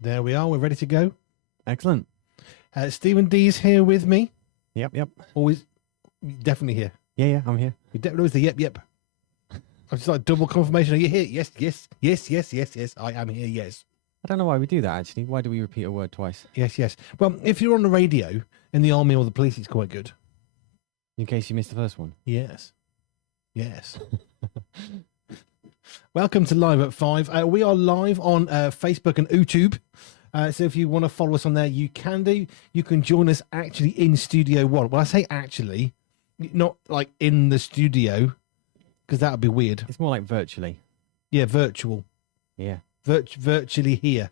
There we are. We're ready to go. Excellent. Stephen D's here with me. Yep. Always, definitely here. Yeah, I'm here. You definitely always the yep. I just like double confirmation. Are you here? Yes. I am here. Yes. I don't know why we do that, actually. Why do we repeat a word twice? Yes. Well, if you're on the radio in the army or the police, it's quite good. In case you missed the first one. Yes. Welcome to Live at 5. We are live on Facebook and YouTube. So if you want to follow us on there, you can do. You can join us actually in Studio One. Well, I say actually, not like in the studio, because that would be weird. It's more like virtually. Yeah, virtual. Yeah. Virtually here.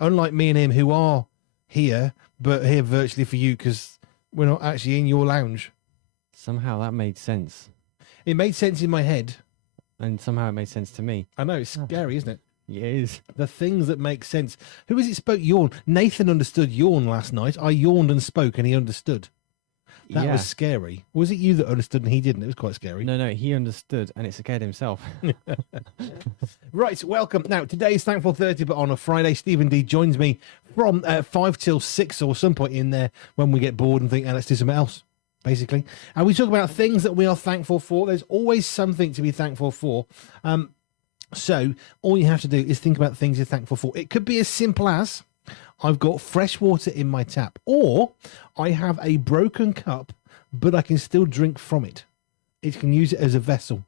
Unlike me and him, who are here, but here virtually for you, because we're not actually in your lounge. Somehow that made sense. It made sense in my head. And somehow it made sense to me. I know, it's scary, isn't it? It is. The things that make sense. Who was it spoke yawn? Nathan understood yawn last night. I yawned and spoke and he understood. That was scary. Was it you that understood and he didn't? It was quite scary. No, he understood and it scared himself. Right, welcome. Now, today is Thankful Thursday, but on a Friday, Stephen D joins me from 5 till 6 or some point in there when we get bored and think, let's do something else, basically. And we talk about things that we are thankful for. There's always something to be thankful for. So all you have to do is think about things you're thankful for. It could be as simple as I've got fresh water in my tap, or I have a broken cup, but I can still drink from it. It can use it as a vessel.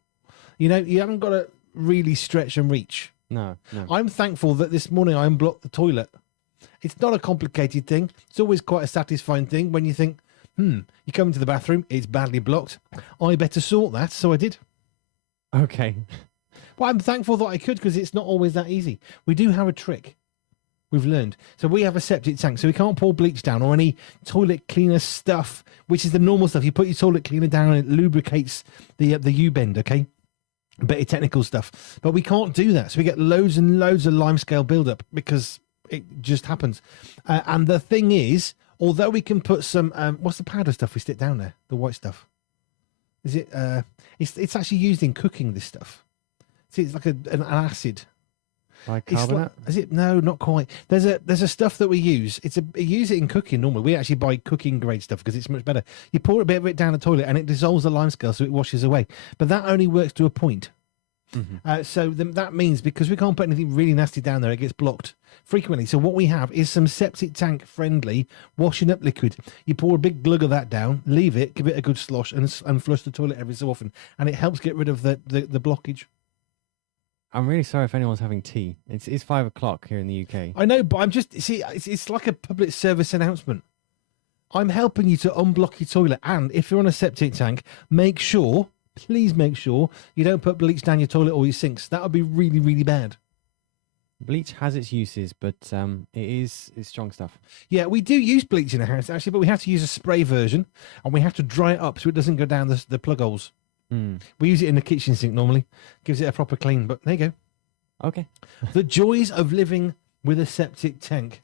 You know, you haven't got to really stretch and reach. No. I'm thankful that this morning I unblocked the toilet. It's not a complicated thing. It's always quite a satisfying thing when you think, you come into the bathroom, it's badly blocked. I better sort that. So I did. Okay. Well, I'm thankful that I could, because it's not always that easy. We do have a trick we've learned. So we have a septic tank, so we can't pour bleach down or any toilet cleaner stuff, which is the normal stuff. You put your toilet cleaner down and it lubricates the U-bend, okay? A bit of technical stuff. But we can't do that. So we get loads and loads of limescale buildup because it just happens. And the thing is, although we can put some, what's the powder stuff we stick down there? The white stuff. Is it, it's actually used in cooking, this stuff. See, it's like an acid. Bicarbonate? Is it? No, not quite. There's a stuff that we use. Use it in cooking normally. We actually buy cooking grade stuff because it's much better. You pour a bit of it down the toilet and it dissolves the limescale so it washes away. But that only works to a point. Mm-hmm. So that means because we can't put anything really nasty down there, it gets blocked frequently. So what we have is some septic tank friendly washing up liquid. You pour a big glug of that down, leave it, give it a good slosh, and flush the toilet every so often, and it helps get rid of the blockage. I'm really sorry if anyone's having tea. It's 5 o'clock here in the UK. I know, but it's like a public service announcement. I'm helping you to unblock your toilet, and if you're on a septic tank, please make sure you don't put bleach down your toilet or your sinks. That would be really, really bad. Bleach has its uses, but it's strong stuff. Yeah, we do use bleach in the house, actually, but we have to use a spray version, and we have to dry it up so it doesn't go down the plug holes. We use it in the kitchen sink normally. Gives it a proper clean, but there you go. Okay. The joys of living with a septic tank.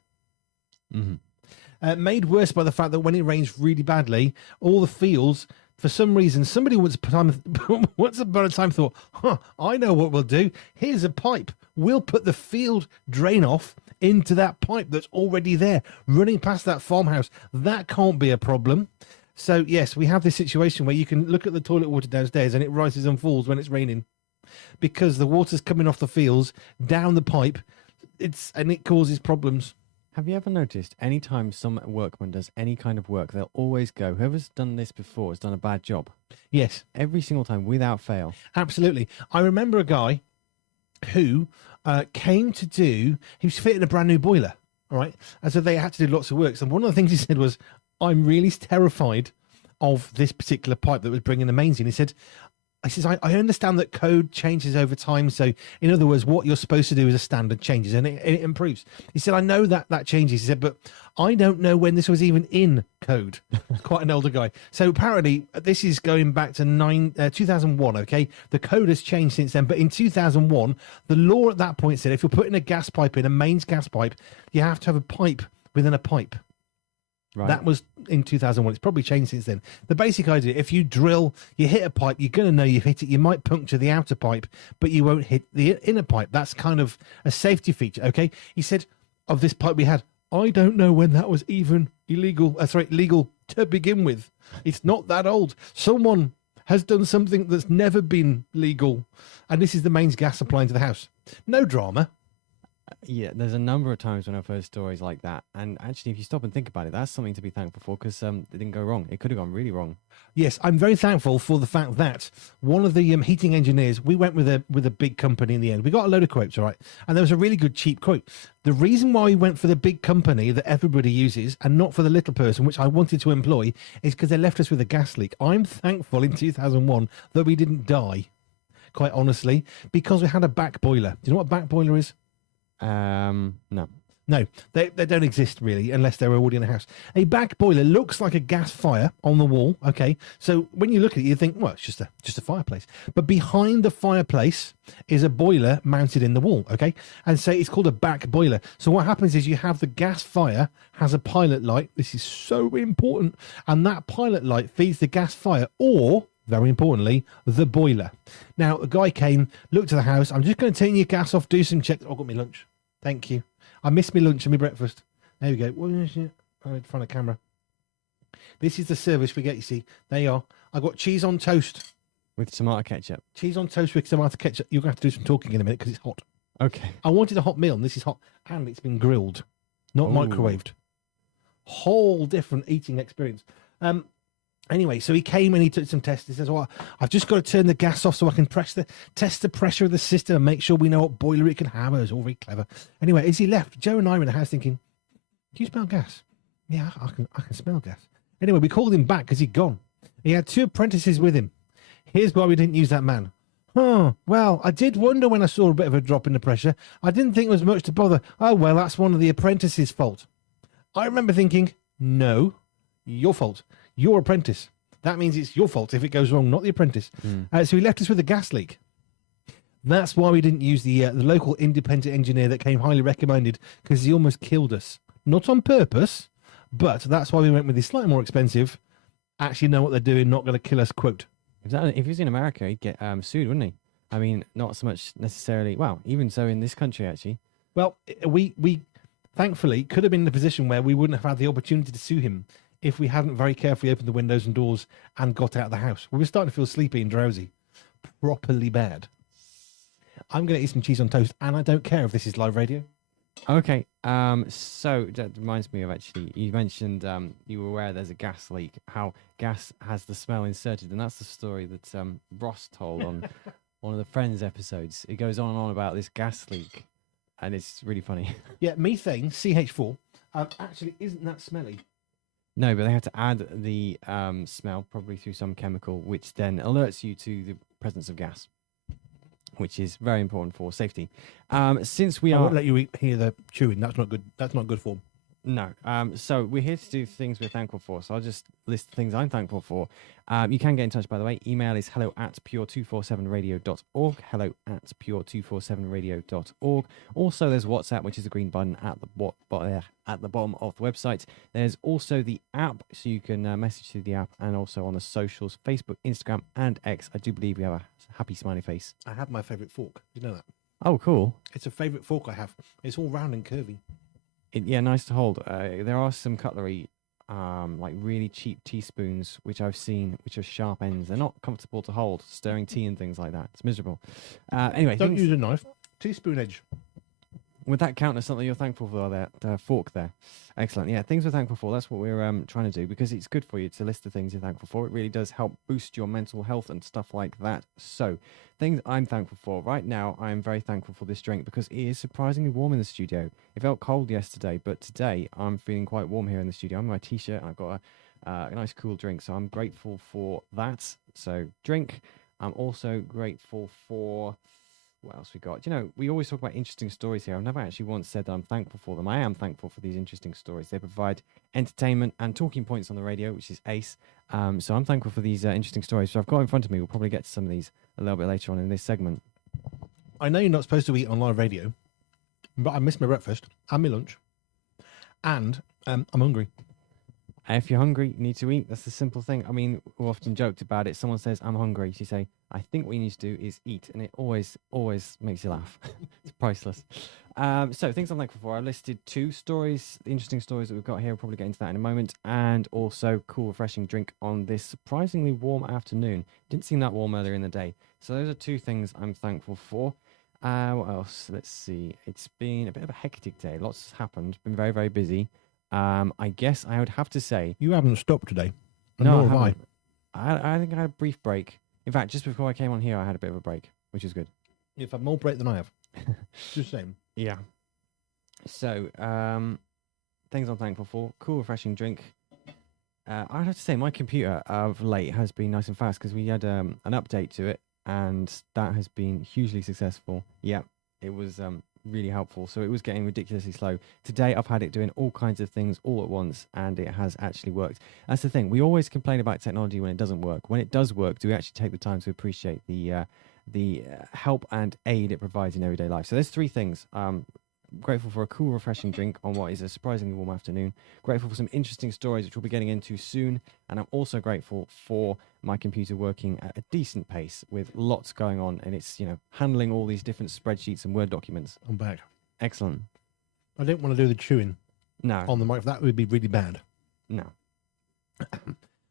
Mm-hmm. Made worse by the fact that when it rains really badly, all the fields, for some reason, somebody once upon a time thought, I know what we'll do. Here's a pipe. We'll put the field drain off into that pipe that's already there, running past that farmhouse. That can't be a problem. So, yes, we have this situation where you can look at the toilet water downstairs and it rises and falls when it's raining because the water's coming off the fields, down the pipe, and it causes problems. Have you ever noticed any time some workman does any kind of work, they'll always go, whoever's done this before has done a bad job? Yes. Every single time, without fail. Absolutely. I remember a guy who came to he was fitting a brand new boiler, all right? And so they had to do lots of work. And one of the things he said was, I'm really terrified of this particular pipe that was bringing the mains in. He says, I understand that code changes over time. So in other words, what you're supposed to do is a standard changes and it improves. He said, I know that changes. He said, but I don't know when this was even in code. Quite an older guy. So apparently this is going back to 2001. Okay. The code has changed since then. But in 2001, the law at that point said, if you're putting a gas pipe in, a mains gas pipe, you have to have a pipe within a pipe. Right. That was in 2001. It's probably changed since then. The basic idea, if you drill, you hit a pipe, you're going to know you've hit it. You might puncture the outer pipe, but you won't hit the inner pipe. That's kind of a safety feature, okay? He said, of this pipe we had. I don't know when that was even legal to begin with. It's not that old. Someone has done something that's never been legal, and this is the mains gas supply into the house. No drama. Yeah, there's a number of times when I've heard stories like that, and actually, if you stop and think about it, that's something to be thankful for, because it didn't go wrong. It could have gone really wrong. Yes, I'm very thankful for the fact that one of the heating engineers, we went with a big company in the end. We got a load of quotes, all right, and there was a really good cheap quote. The reason why we went for the big company that everybody uses and not for the little person, which I wanted to employ, is because they left us with a gas leak. I'm thankful in 2001 that we didn't die, quite honestly, because we had a back boiler. Do you know what a back boiler is? No. No, they don't exist really unless they're already in a house. A back boiler looks like a gas fire on the wall. Okay, so when you look at it, you think, well, it's just a fireplace. But behind the fireplace is a boiler mounted in the wall. Okay, and so it's called a back boiler. So what happens is you have the gas fire has a pilot light. This is so important, and that pilot light feeds the gas fire, or very importantly, the boiler. Now, a guy came, looked at the house. I'm just going to turn your gas off, do some checks. I've got my lunch. Thank you. I missed my lunch and my breakfast. There we go. In front of the camera. This is the service we get, you see. There you are. I got cheese on toast. With tomato ketchup. Cheese on toast with tomato ketchup. You're going to have to do some talking in a minute because it's hot. Okay. I wanted a hot meal, and this is hot. And it's been grilled, not Ooh. microwaved. Whole different eating experience. Anyway, so he came and he took some tests. He says, well, I've just got to turn the gas off so I can test the pressure of the system and make sure we know what boiler it can have. It was all very clever. Anyway, as he left, Joe and I were in the house thinking, do you smell gas? Yeah, I can smell gas. Anyway, we called him back because he'd gone. He had 2 apprentices with him. Here's why we didn't use that man. Oh, well, I did wonder when I saw a bit of a drop in the pressure. I didn't think it was much to bother. Oh, well, that's one of the apprentices' fault. I remember thinking, no, your fault. Your apprentice. That means it's your fault if it goes wrong, not the apprentice. So he left us with a gas leak. That's why we didn't use the local independent engineer that came highly recommended, because he almost killed us. Not on purpose, but that's why we went with the slightly more expensive, actually know what they're doing, not going to kill us quote. If he was in America, he'd get sued, wouldn't he? I mean, not so much necessarily. Well, even so in this country, actually. Well, we thankfully could have been in a position where we wouldn't have had the opportunity to sue him if we hadn't very carefully opened the windows and doors and got out of the house. We were starting to feel sleepy and drowsy. Properly bad. I'm going to eat some cheese on toast, and I don't care if this is live radio. Okay. So that reminds me of, actually, you mentioned you were aware there's a gas leak, how gas has the smell inserted, and that's the story that Ross told on one of the Friends episodes. It goes on and on about this gas leak, and it's really funny. Yeah, methane, CH4, actually isn't that smelly. No, but they have to add the smell, probably through some chemical, which then alerts you to the presence of gas, which is very important for safety. Since we I are... won't let you hear the chewing. That's not good. That's not good form. No. So we're here to do things we're thankful for. So I'll just list the things I'm thankful for. You can get in touch, by the way. Email is hello@pure247radio.org. hello@pure247radio.org. Also, there's WhatsApp, which is the green button at the bottom of the website. There's also the app, so you can message through the app, and also on the socials, Facebook, Instagram, and X. I do believe we have a happy smiley face. I have my favourite fork. Did you know that? Oh, cool. It's a favourite fork I have. It's all round and curvy. Yeah, nice to hold. There are some cutlery, like really cheap teaspoons, which I've seen, which are sharp ends. They're not comfortable to hold, stirring tea and things like that. It's miserable. Anyway, Don't use a knife. Teaspoon edge. Would that count as something you're thankful for, that fork there? Excellent. Yeah, things we're thankful for. That's what we're trying to do, because it's good for you to list the things you're thankful for. It really does help boost your mental health and stuff like that. So, things I'm thankful for. Right now, I'm very thankful for this drink because it is surprisingly warm in the studio. It felt cold yesterday, but today I'm feeling quite warm here in the studio. I'm in my t-shirt and I've got a nice cool drink, so I'm grateful for that. So, drink. I'm also grateful for... What else we got? You know, we always talk about interesting stories here. I've never actually once said that I'm thankful for them. I am thankful for these interesting stories. They provide entertainment and talking points on the radio, which is ace. So I'm thankful for these interesting stories. So I've got in front of me. We'll probably get to some of these a little bit later on in this segment. I know you're not supposed to eat on live radio, but I missed my breakfast and my lunch, and I'm hungry. If you're hungry, you need to eat. That's the simple thing. I mean, we often joked about it. Someone says, I'm hungry. You say, I think what you need to do is eat. And it always makes you laugh. It's priceless. So things I'm thankful for. I listed 2 stories, interesting stories that we've got here. We'll probably get into that in a moment, and also cool, refreshing drink on this surprisingly warm afternoon. Didn't seem that warm earlier in the day. So those are 2 things I'm thankful for. What else? Let's see. It's been a bit of a hectic day. Lots has happened. Been very, very busy. I guess I would have to say. You haven't stopped today. No, Nor have I haven't. I think I had a brief break. In fact, just before I came on here, I had a bit of a break, which is good. You've had more break than I have. Just saying. Yeah. So, things I'm thankful for. Cool, refreshing drink. I'd have to say my computer of late has been nice and fast because we had an update to it, and that has been hugely successful. Yeah, it was really helpful. So it was getting ridiculously slow. Today I've had it doing all kinds of things all at once, and it has actually worked. That's the thing. We always complain about technology when it doesn't work. When it does work, do we actually take the time to appreciate the help and aid it provides in everyday life? So there's 3 things. Grateful for a cool, refreshing drink on what is a surprisingly warm afternoon. Grateful for some interesting stories, which we'll be getting into soon. And I'm also grateful for my computer working at a decent pace with lots going on. And it's, handling all these different spreadsheets and Word documents. I'm back. Excellent. I don't want to do the chewing No. on the mic. That would be really bad. No.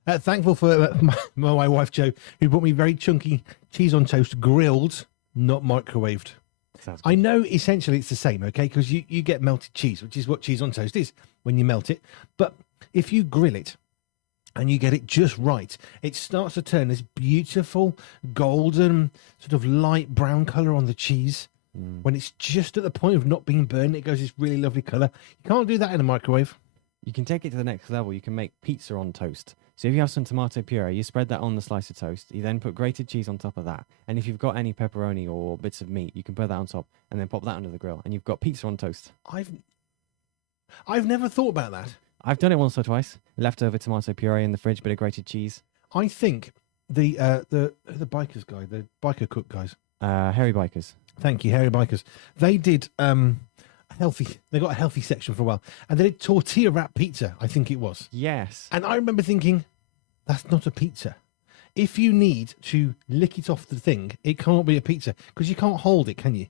Thankful for my wife, Jo, who brought me very chunky cheese on toast, grilled, not microwaved. Sounds good. I know essentially it's the same, okay, because you get melted cheese, which is what cheese on toast is when you melt it. But if you grill it and you get it just right, it starts to turn this beautiful golden sort of light brown colour on the cheese. When it's just at the point of not being burned, it goes this really lovely colour. You can't do that in a microwave. You can take it to the next level. You can make pizza on toast. So if you have some tomato puree, you spread that on the slice of toast. You then put grated cheese on top of that. And if you've got any pepperoni or bits of meat, you can put that on top and then pop that under the grill. And you've got pizza on toast. I've never thought about that. I've done it once or twice. Leftover tomato puree in the fridge, bit of grated cheese. I think the bikers guy, the biker cook guys. Hairy Bikers. Thank you, Hairy Bikers. They did they got a healthy section for a while, and they did tortilla wrap pizza, I think it was. Yes. And I remember thinking, that's not a pizza. If you need to lick it off the thing, it can't be a pizza because you can't hold it, can you?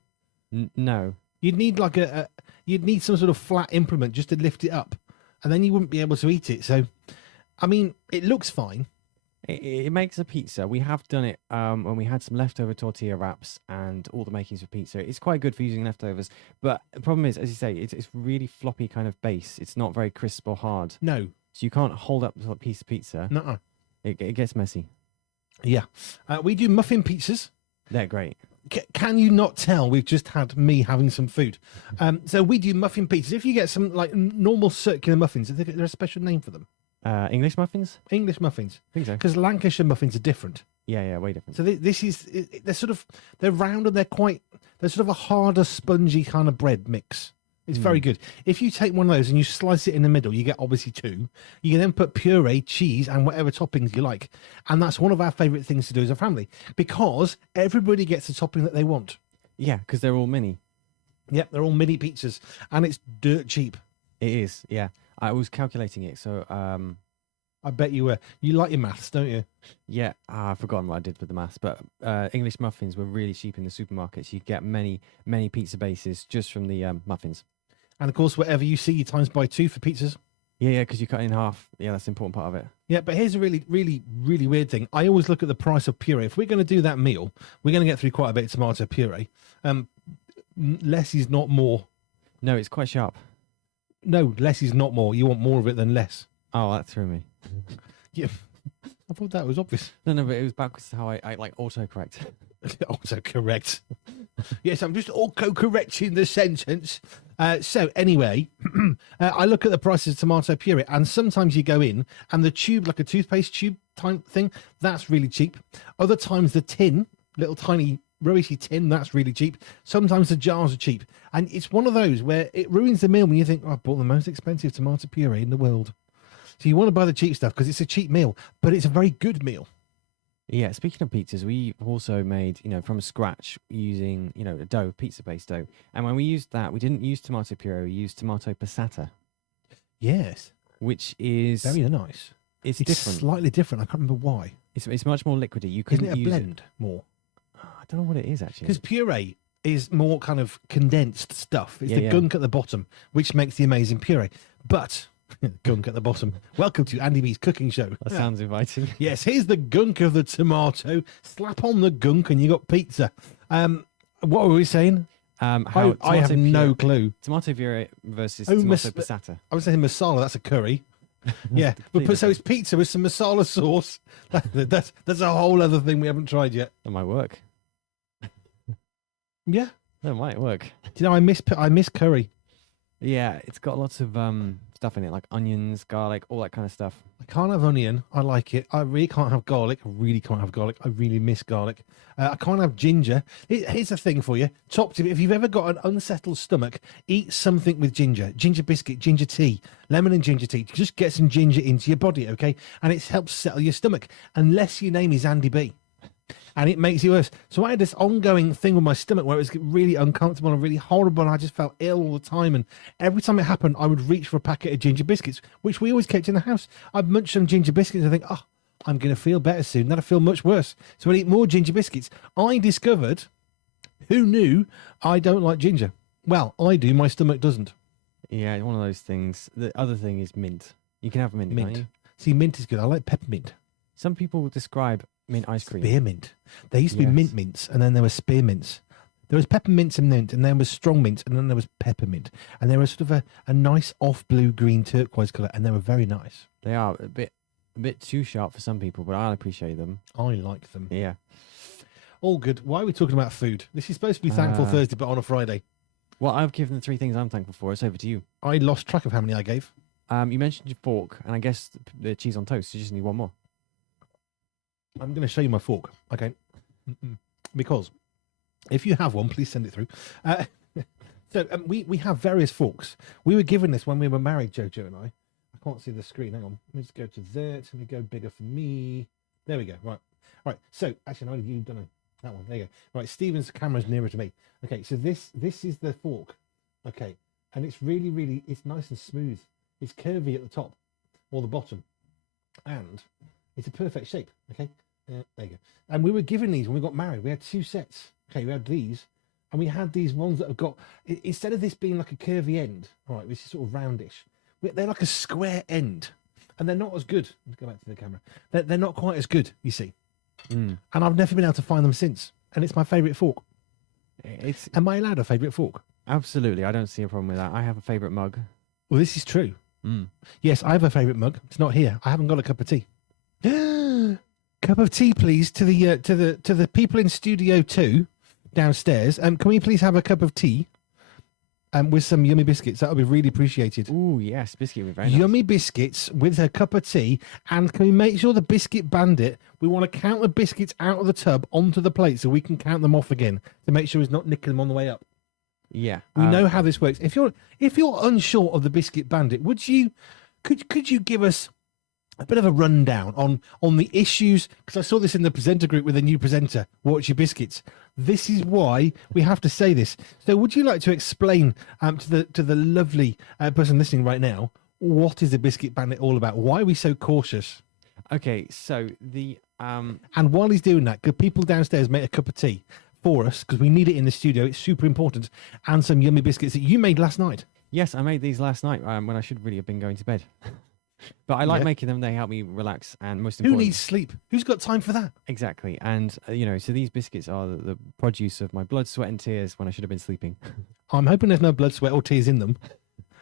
No. You'd need like you'd need some sort of flat implement just to lift it up, and then you wouldn't be able to eat it. So, I mean, it looks fine. It makes a pizza. We have done it when we had some leftover tortilla wraps and all the makings for pizza. It's quite good for using leftovers. But the problem is, as you say, it's really floppy kind of base. It's not very crisp or hard. No. So you can't hold up a piece of pizza. Nuh-uh. It gets messy. Yeah. We do muffin pizzas. They're great. Can you not tell we've just had me having some food? So we do muffin pizzas. If you get some like normal circular muffins, is there a special name for them? English muffins? English muffins. I think so. Because Lancashire muffins are different. Yeah, way different. So this is, they're round and they're sort of a harder, spongy kind of bread mix. It's very good. If you take one of those and you slice it in the middle, you get obviously 2. You can then put puree, cheese, and whatever toppings you like. And that's one of our favourite things to do as a family because everybody gets the topping that they want. Yeah, because they're all mini. Yep, they're all mini pizzas, and it's dirt cheap. It is, yeah. I was calculating it, so I bet you were. You like your maths, don't you? yeah. I've forgotten what I did with the maths, but English muffins were really cheap in the supermarkets. You get many pizza bases just from the muffins. And of course, whatever you see, you times by 2 for pizzas. Yeah, because you cut it in half. Yeah, that's the important part of it. Yeah, but here's a really, really, really weird thing. I always look at the price of puree. If we're going to do that meal, we're going to get through quite a bit of tomato puree. Less is not more. No, it's quite sharp. No, less is not more. You want more of it than less. Oh, that threw me. Yeah, I thought that was obvious. No, but it was backwards to how I like autocorrect. Autocorrect. Yes, I'm just auto-correcting the sentence. So anyway, I look at the prices of tomato puree, and sometimes you go in, and the tube, like a toothpaste tube type thing, that's really cheap. Other times the tin, little tiny rubbishy tin, that's really cheap. Sometimes the jars are cheap. And it's one of those where it ruins the meal when you think, oh, I bought the most expensive tomato puree in the world. So you want to buy the cheap stuff because it's a cheap meal, but it's a very good meal. Yeah, speaking of pizzas, we also made, from scratch using, a dough, pizza-based dough. And when we used that, we didn't use tomato puree, we used tomato passata. Yes. Which is... very nice. It's different. Slightly different. I can't remember why. It's much more liquidy. You couldn't Isn't it a use blend more? I don't know what it is, actually. Because puree, is more kind of condensed stuff. It's the Yeah. gunk at the bottom, which makes the amazing puree. But gunk at the bottom. Welcome to Andy B's cooking show. That sounds inviting. Yes, here's the gunk of the tomato. Slap on the gunk and you got pizza. What were we saying? How I have no clue. Tomato puree versus Oh, tomato passata. I was saying masala. That's a curry. Yeah, but so it's pizza with some masala sauce. That's a whole other thing we haven't tried yet. That might work. Yeah, That might work. do you know I miss curry. Yeah, it's got lots of stuff in it, like onions, garlic, all that kind of stuff. I can't have onion. I like it. I really can't have garlic. I really can't have garlic. I really miss garlic. I can't have ginger. Here's the thing for you. Top tip: if you've ever got an unsettled stomach, eat something with ginger. Ginger biscuit, ginger tea, lemon and ginger tea. Just get some ginger into your body, okay? And it helps settle your stomach. Unless your name is Andy B. And it makes it worse. So I had this ongoing thing with my stomach where it was really uncomfortable and really horrible, and I just felt ill all the time. And every time it happened, I would reach for a packet of ginger biscuits, which we always kept in the house. I'd munch some ginger biscuits and think, oh, I'm going to feel better soon. Then I feel much worse. So I'd eat more ginger biscuits. I discovered, who knew, I don't like ginger. Well, I do. My stomach doesn't. Yeah, one of those things. The other thing is mint. You can have mint, can't you? See, mint is good. I like peppermint. Some people describe mint ice cream. Spearmint. There used to be Yes. mint mints, and then there was spearmints. There was peppermints and mint, and then there was strong mint, and then there was peppermint. And there was sort of a nice off blue green turquoise colour, and they were very nice. They are a bit too sharp for some people, but I appreciate them. I like them. Yeah. All good. Why are we talking about food? This is supposed to be Thankful Thursday, but on a Friday. Well, I've given the 3 things I'm thankful for. It's over to you. I lost track of how many I gave. You mentioned your fork, and I guess the cheese on toast. You just need one more. I'm going to show you my fork, okay? Because if you have one, please send it through. So we have various forks. We were given this when we were married, Jojo and I. I can't see the screen. Hang on. Let me just go to there. Let me go bigger for me. There we go. Right. So actually, no, you don't know that one. There you go. Right. Stephen's camera's nearer to me. Okay. So this is the fork. Okay. And it's really it's nice and smooth. It's curvy at the top or the bottom, and it's a perfect shape. Okay. There you go. And we were given these when we got married. We had 2 sets. Okay. We had these. And we had these ones that have got, instead of this being like a curvy end, all right, this is sort of roundish, they're like a square end. And they're not as good. Let's go back to the camera. They're not quite as good, you see. And I've never been able to find them since. And it's my favourite fork. Am I allowed a favourite fork? Absolutely. I don't see a problem with that. I have a favourite mug. Well, this is true. Yes, I have a favourite mug. It's not here. I haven't got a cup of tea. Cup of tea, please, to the people in Studio 2 downstairs. Can we please have a cup of tea with some yummy biscuits? That would be really appreciated. Ooh, yes, biscuit would be very nice. Yummy biscuits with a cup of tea. And can we make sure the biscuit bandit, we want to count the biscuits out of the tub onto the plate so we can count them off again to make sure he's not nicking them on the way up. Yeah. We know how this works. If you're unsure of the biscuit bandit, could you give us a bit of a rundown on the issues? Because I saw this in the presenter group with a new presenter. Watch your biscuits. This is why we have to say this. So, would you like to explain to the lovely person listening right now, what is the biscuit bandit all about? Why are we so cautious? Okay, so the And while he's doing that, could people downstairs make a cup of tea for us, because we need it in the studio? It's super important. And some yummy biscuits that you made last night. Yes, I made these last night when I should really have been going to bed. But I like making them. They help me relax, and most Who importantly, needs sleep? Who's got time for that? exactly. And so these biscuits are the produce of my blood, sweat, and tears when I should have been sleeping. I'm hoping there's no blood, sweat, or tears in them.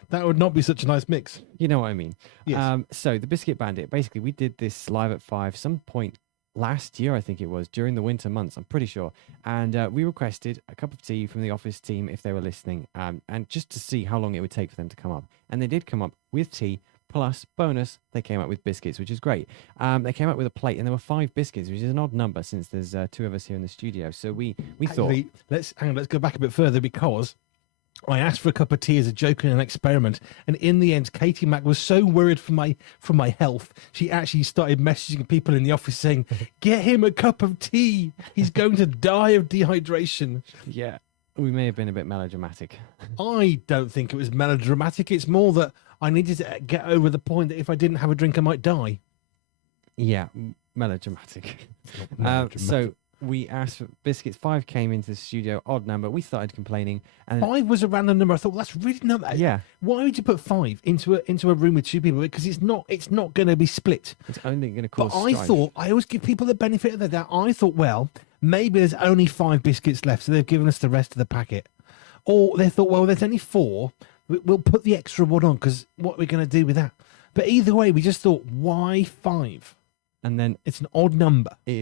That would not be such a nice mix. You know what I mean? Yes. So the Biscuit Bandit, basically, we did this live at 5, some point last year, I think it was, during the winter months, I'm pretty sure. And we requested a cup of tea from the office team if they were listening, and just to see how long it would take for them to come up. And they did come up with tea, plus bonus, they came up with biscuits, which is great. They came up with a plate, and there were 5 biscuits, which is an odd number since there's 2 of us here in the studio. So we thought... Actually, let's go back a bit further, because I asked for a cup of tea as a joke and an experiment, and in the end, Katie Mack was so worried for my health, she actually started messaging people in the office saying, "Get him a cup of tea. He's going to die of dehydration." Yeah, we may have been a bit melodramatic. I don't think it was melodramatic. It's more that I needed to get over the point that if I didn't have a drink, I might die. Yeah, melodramatic. Melodramatic. So we asked for biscuits. 5 came into the studio, odd number. We started complaining, and 5 was a random number. I thought, well, that's really number. yeah, Why would you put 5 into a room with 2 people? Because it's not going to be split. it's only going to But cause I strife. thought, I always give people the benefit of the doubt. I thought, well, maybe there's only 5 biscuits left, so they've given us the rest of the packet. Or they thought, well, there's only 4. We'll put the extra one on because what are we going to do with that? But either way, we just thought, why 5? And then It's an odd number. it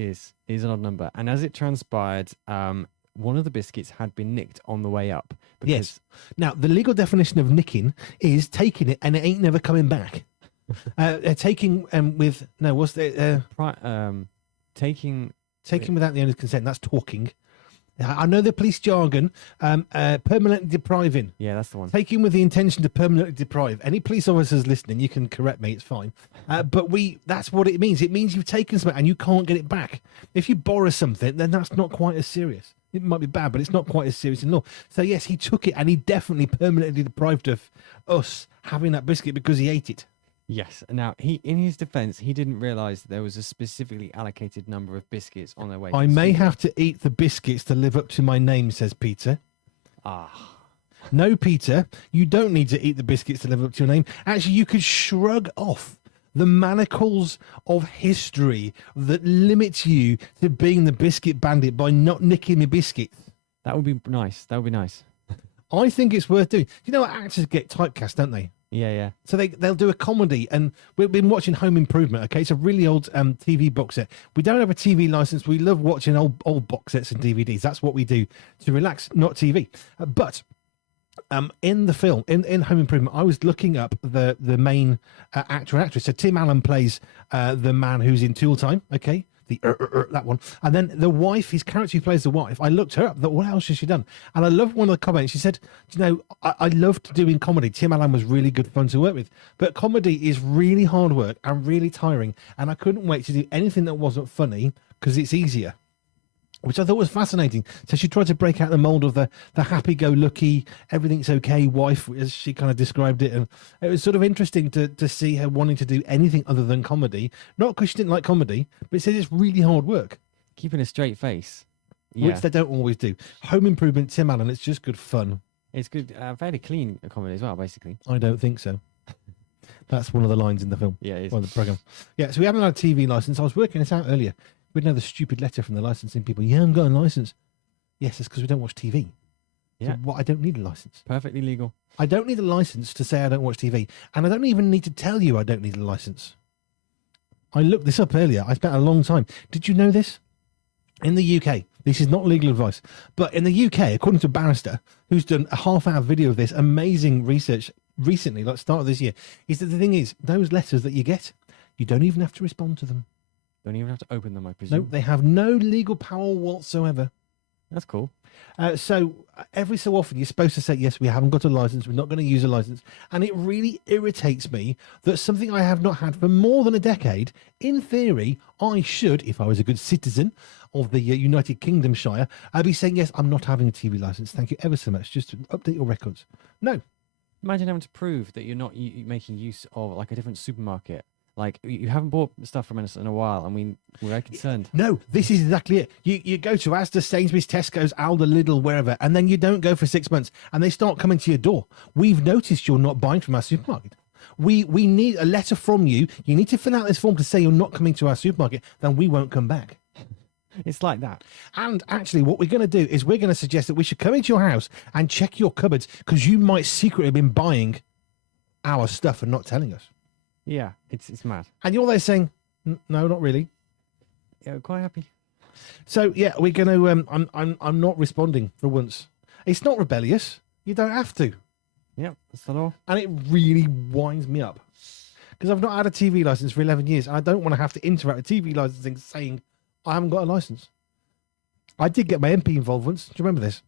is an odd number. And as it transpired, one of the biscuits had been nicked on the way up. Because Yes. Now, the legal definition of nicking is taking it and it ain't never coming back. Taking with, no, what's the, taking taking without the owner's consent, that's talking. I know the police jargon, permanently depriving. yeah, that's the one. Taking with the intention to permanently deprive. Any police officers listening, you can correct me, it's fine. But that's what it means. It means you've taken something and you can't get it back. If you borrow something, then that's not quite as serious. It might be bad, but it's not quite as serious in law. So yes, he took it and he definitely permanently deprived of us having that biscuit because he ate it. Yes. Now, in his defence, he didn't realise that there was a specifically allocated number of biscuits on their way. I may have to eat the biscuits to live up to my name, says Peter. Ah, No, Peter, you don't need to eat the biscuits to live up to your name. Actually, you could shrug off the manacles of history that limits you to being the biscuit bandit by not nicking the biscuits. that would be nice. That would be nice. I think it's worth doing. You know what, actors get typecast, don't they? Yeah, yeah. So they'll do a comedy, and we've been watching Home Improvement. Okay, it's a really old TV box set. We don't have a TV license. We love watching old box sets and DVDs. That's what we do to relax, not TV. But in the film, in Home Improvement, I was looking up the main actor and actress. So Tim Allen plays the man who's in Tool Time. Okay. That one, and then the wife, his character who plays the wife, I looked her up. Thought, what else has she done? And I loved one of the comments. She said, "You know, I loved doing comedy. Tim Allen was really good fun to work with, but comedy is really hard work and really tiring. And I couldn't wait to do anything that wasn't funny because it's easier." Which I thought was fascinating. So she tried to break out the mold of the happy-go-lucky, everything's okay wife, as she kind of described it. And it was sort of interesting to see her wanting to do anything other than comedy. Not because she didn't like comedy, but it says it's really hard work. Keeping a straight face. Yeah. Which they don't always do. Home Improvement, Tim Allen, it's just good fun. It's good. Fairly clean comedy as well, basically. I don't think so. That's one of the lines in the film. Yeah, it is. Or the program. Yeah, so we haven't had a TV license. I was working this out earlier. We'd know the stupid letter from the licensing people. Yeah, I've got a license. Yes, it's because we don't watch TV. Yeah. So I don't need a license. Perfectly legal. I don't need a license to say I don't watch TV. And I don't even need to tell you I don't need a license. I looked this up earlier. I spent a long time. Did you know this? In the UK, this is not legal advice, but in the UK, according to a barrister who's done a half-hour video of this amazing research recently, like start of this year, is that the thing is, those letters that you get, you don't even have to respond to them. Don't even have to open them, I No, presume. they have no legal power whatsoever. That's cool. So every so often you're supposed to say, yes, we haven't got a license. We're not going to use a license. And it really irritates me that something I have not had for more than a decade, in theory, I should, if I was a good citizen of the United Kingdom Shire, I'd be saying, yes, I'm not having a TV license. Thank you ever so much. Just to update your records. No. Imagine having to prove that you're not making use of like a different supermarket. Like, you haven't bought stuff from us in a while, and we're very concerned. No, this is exactly it. You go to Asda, Sainsbury's, Tesco's, Aldi, Lidl, wherever, and then you don't go for 6 months, and they start coming to your door. We've noticed you're not buying from our supermarket. We need a letter from you. You need to fill out this form to say you're not coming to our supermarket, then we won't come back. It's like that. And actually, what we're going to do is we're going to suggest that we should come into your house and check your cupboards, because you might secretly have been buying our stuff and not telling us. Yeah, it's mad. And you're there saying, no, not really. Yeah, we're quite happy. So yeah, we're going to. I'm not responding for once. It's not rebellious. You don't have to, Yep, that's the law. and it really winds me up because I've not had a TV license for 11 years, and I don't want to have to interact with TV licensing saying I haven't got a license. I did get my MP involved once. Do you remember this?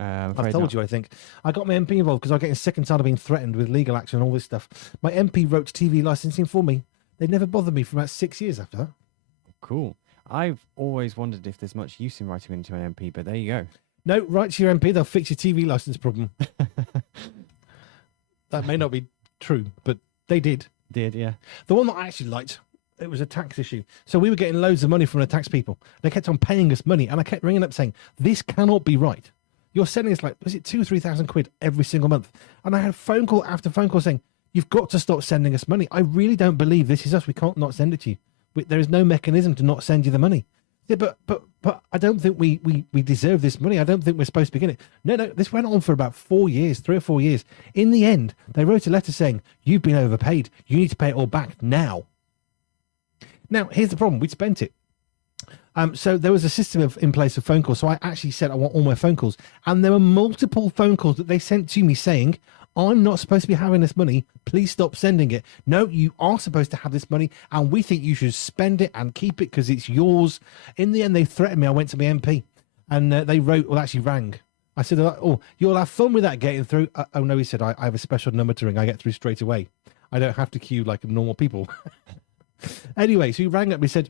I've told you, I think. I got my MP involved because I was getting sick and tired of being threatened with legal action and all this stuff. My MP wrote TV licensing for me. They never bothered me for about 6 years after that. Cool. I've always wondered if there's much use in writing into an MP, but there you go. No, write to your MP. They'll fix your TV license problem. That may not be true, but they did. Did, yeah. The one that I actually liked It was a tax issue. So we were getting loads of money from the tax people. They kept on paying us money, and I kept ringing up saying, "This cannot be right. You're sending us like, was it 2,000 or 3,000 quid every single month?" And I had phone call after phone call saying, "You've got to stop sending us money. I really don't believe this is us. We can't not send it to you. There is no mechanism to not send you the money." Yeah, but I don't think we deserve this money. I don't think we're supposed to be getting it. No, this went on for about 4 years, 3 or 4 years. In the end, they wrote a letter saying, "You've been overpaid. You need to pay it all back now." Now, here's the problem. We'd spent it. So there was a system in place of phone calls. So I actually said I want all my phone calls. And there were multiple phone calls that they sent to me saying, "I'm not supposed to be having this money. Please stop sending it. No, you are supposed to have this money. And we think you should spend it and keep it because it's yours." In the end, they threatened me. I went to my MP and they wrote, well, actually rang. I said, "Oh, you'll have fun with that getting through." Oh, no, he said, I have a special number to ring. I get through straight away. I don't have to queue like normal people. Anyway, so he rang up and he said,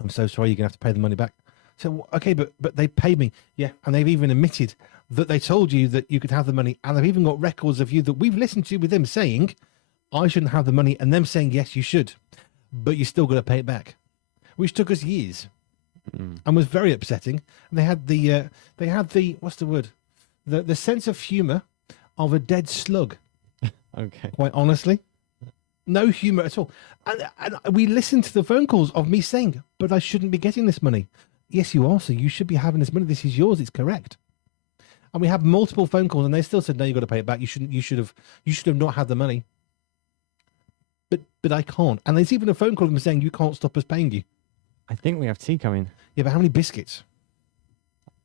"I'm so sorry, you're going to have to pay the money back." So, okay, but they paid me. Yeah, and they've even admitted that they told you that you could have the money, and they've even got records of you that we've listened to with them saying, "I shouldn't have the money," and them saying, "Yes, you should, but you're still going to pay it back," which took us years and was very upsetting. And they had the what's the word? The sense of humour of a dead slug. Okay. Quite honestly. No humour at all. And we listened to the phone calls of me saying, "But I shouldn't be getting this money." "Yes, you are, so you should be having this money. This is yours. It's correct." And we had multiple phone calls and they still said, "No, you've got to pay it back. You should have not had the money." But I can't. And there's even a phone call of them saying, "You can't stop us paying you." I think we have tea coming. Yeah, but how many biscuits?